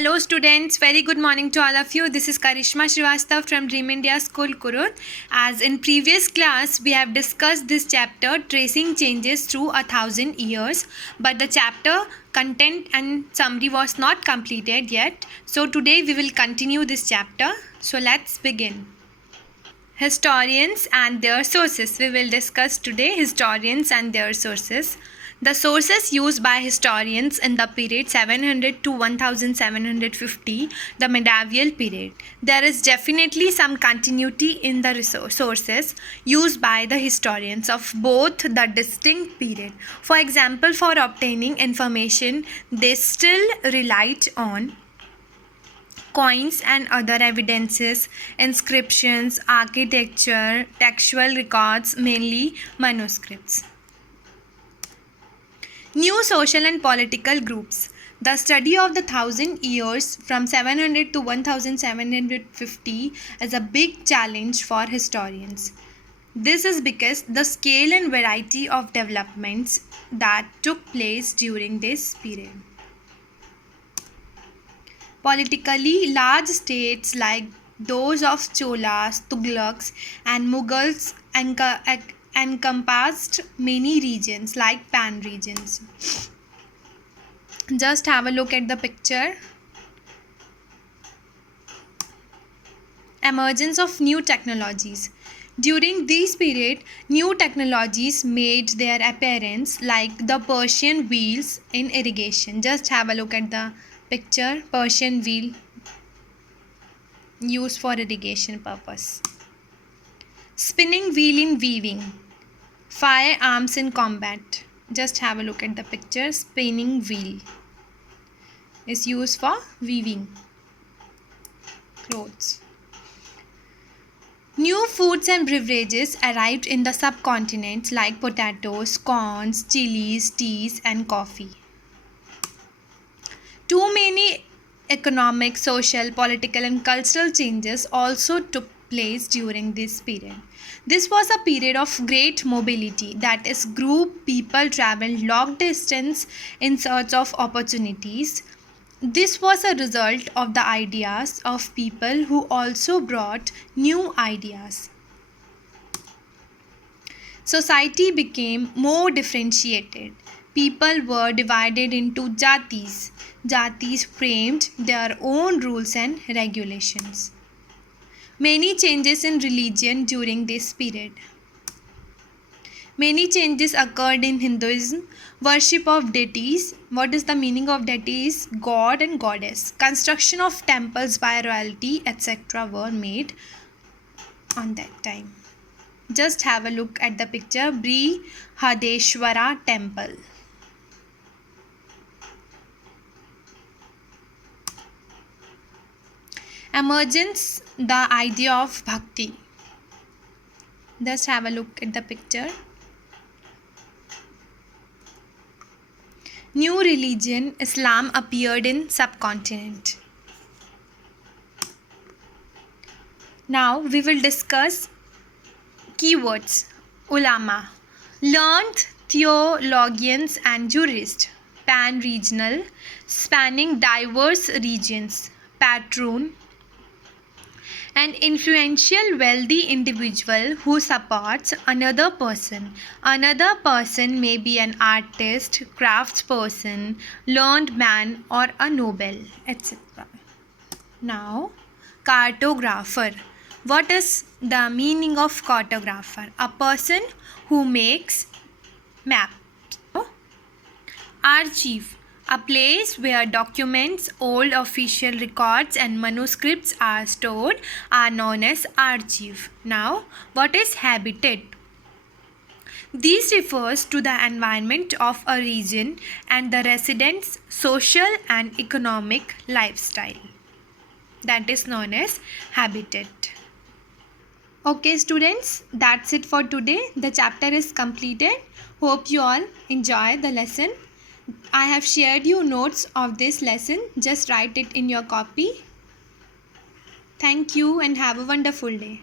Hello students, very good morning to all of you. This is Karishma Srivastav from Dream India School Kurut. As in previous class, we have discussed this chapter tracing changes through 1,000 years, but the chapter content and summary was not completed yet. So today we will continue this chapter. So let's begin. Historians and their sources. We will discuss today historians and their sources. The sources used by historians in the period 700 to 1750, the medieval period. There is definitely some continuity in the sources used by the historians of both the distinct period. For example, for obtaining information, they still relied on coins and other evidences, inscriptions, architecture, textual records, mainly manuscripts. New social and political groups. The study of the 1,000 years from 700 to 1750 is a big challenge for historians. This is because the scale and variety of developments that took place during this period. Politically, large states like those of Cholas, Tughlaqs, and Mughals encompassed many regions like Pan regions. Just have a look at the picture. Emergence of new technologies. During this period, new technologies made their appearance like the Persian wheels in irrigation. Just have a look at the picture. Persian wheel used for irrigation purpose. Spinning wheel in weaving. Firearms in combat. Just have a look at the picture. Spinning wheel is used for weaving clothes. New foods and beverages arrived in the subcontinents like potatoes, corns, chilies, teas, and coffee. Too many economic, social, political, and cultural changes also took place during this period. This was a period of great mobility, that is, group people traveled long distance in search of opportunities. This was a result of the ideas of people who also brought new ideas. Society became more differentiated. People were divided into jatis. Jatis framed their own rules and regulations. Many changes in religion during this period. Many changes occurred in Hinduism. Worship of deities. What is the meaning of deities? God and goddess. Construction of temples by royalty, etc. were made on that time. Just have a look at the picture. Brihadeshwara Temple. Emergence, the idea of bhakti. Just have a look at the picture. New religion, Islam, appeared in subcontinent. Now we will discuss keywords. Ulama, learned theologians and jurists. Pan-regional, spanning diverse regions. Patron, an influential wealthy individual who supports another person. Another person may be an artist, craftsperson, learned man, or a noble, etc. Now, cartographer. What is the meaning of cartographer? A person who makes maps. Archive, a place where documents, old official records, and manuscripts are stored, are known as archive. Now, what is habitat? This refers to the environment of a region and the residents' social and economic lifestyle. That is known as habitat. Okay students, that's it for today. The chapter is completed. Hope you all enjoy the lesson. I have shared you notes of this lesson. Just write it in your copy. Thank you and have a wonderful day.